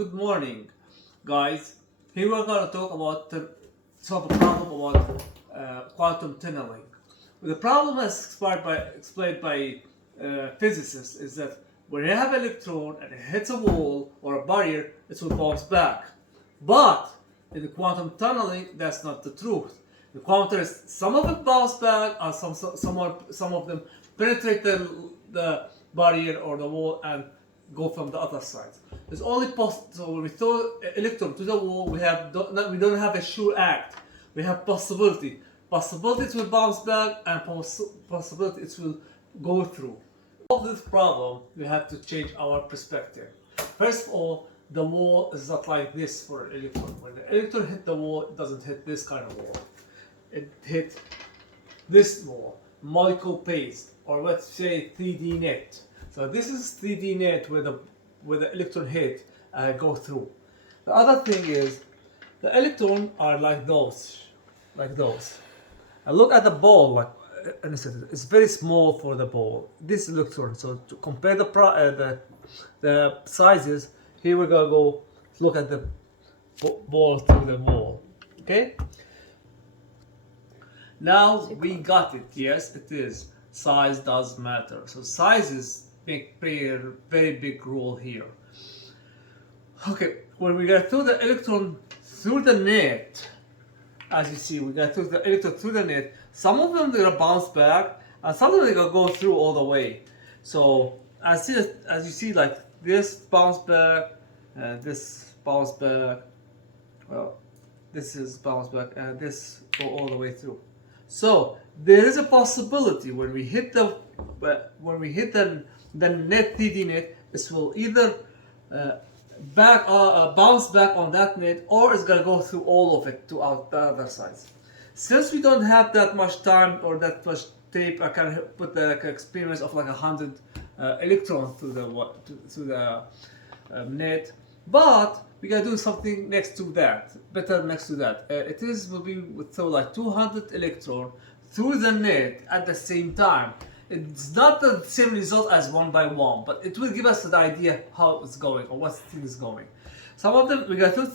good morning, guys. Here we're going to talk about solve a problem about quantum tunneling. The problem, as explained by physicists, is that when you have an electron and it hits a wall or a barrier, it will bounce back. But in the quantum tunneling, that's not the truth. The quantum is some of it bounce back, and some of them penetrate the barrier or the wall and go from the other side. It's only possible. So when we throw an electron to the wall, we don't have a sure act. We have possibility. Possibility it will bounce back, and possibility it will go through. To solve this problem, we have to change our perspective. First of all, the wall is not like this for an electron. When the electron hit the wall, it doesn't hit this kind of wall. It hit this wall, molecule paste, or let's say 3D net. So this is 3D net where the electron hit and go through. The other thing is the electrons are like those. And look at the ball. It's very small for the ball. This electron. So to compare the sizes, here we're gonna go look at the ball through the wall. Okay. Now we got it. Yes, it is. Size does matter. So sizes play a very big role here. Okay, when we get through the electron through the net, as you see, we get through the electron through the net. Some of them they're gonna bounce back, and some of them they're gonna go through all the way. So as you see, like this bounce back, and this bounce back. Well, this is bounce back, and this go all the way through. So there is a possibility when we hit the net 3D net, this will either bounce back on that net, or it's gonna go through all of it to the other sides. Since we don't have that much time or that much tape, I can put the experiments of like 100 electrons through the net, but we gotta do something next to that, better next to that. Will be throw like 200 electrons through the net at the same time. It's not the same result as one by one, but it will give us the idea how it's going or what thing is going. Some of them we got through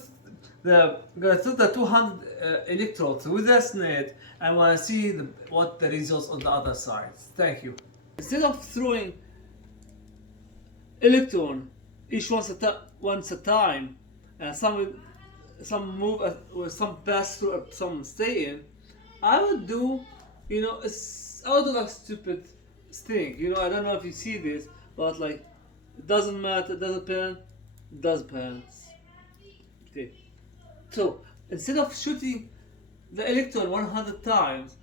the 200 electrons through this net, and want to see what the results on the other side. Thank you. Instead of throwing electron each once a time, and some move or some pass through, some stay in, I would do, I would do like stupid thing. I don't know if you see this, but like it doesn't matter, it doesn't pan, it does pan. Okay. So instead of shooting the electron 100 times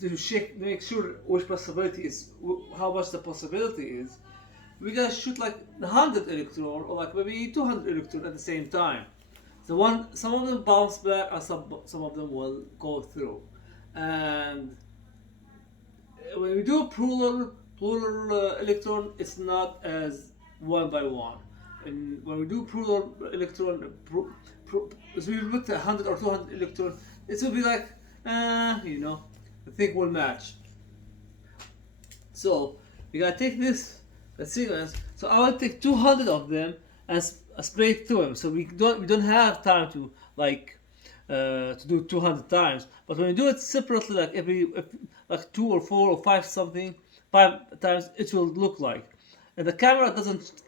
to make sure which possibility is how much the possibility is, we gotta shoot like 100 electron or like maybe 200 electron at the same time. So some of them bounce back, and some of them will go through. And when we do plural electron, it's not as one by one. And when we do plural electron, so we put 100 or 200 electron, it will be like, the thing will match. So we gotta take the sequence. So I will take 200 of them and spray it through them. So we don't have time to to do 200 times. But when we do it separately, like 2 or 4 or 5 times, it will look like. And the camera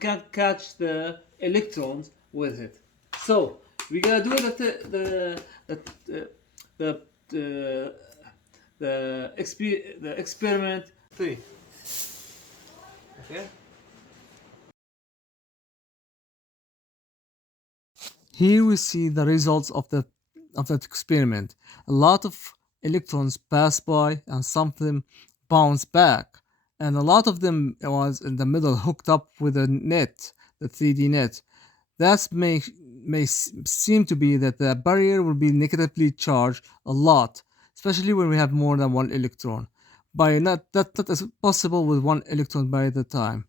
can't catch the electrons with it. So we gotta do the experiment 3. Okay. Here we see the results of that experiment. A lot of electrons pass by, and some of them bounce back, and a lot of them was in the middle hooked up with a net, the 3D net. That may seem to be that the barrier will be negatively charged a lot, especially when we have more than one electron. That's not as possible with one electron by the time.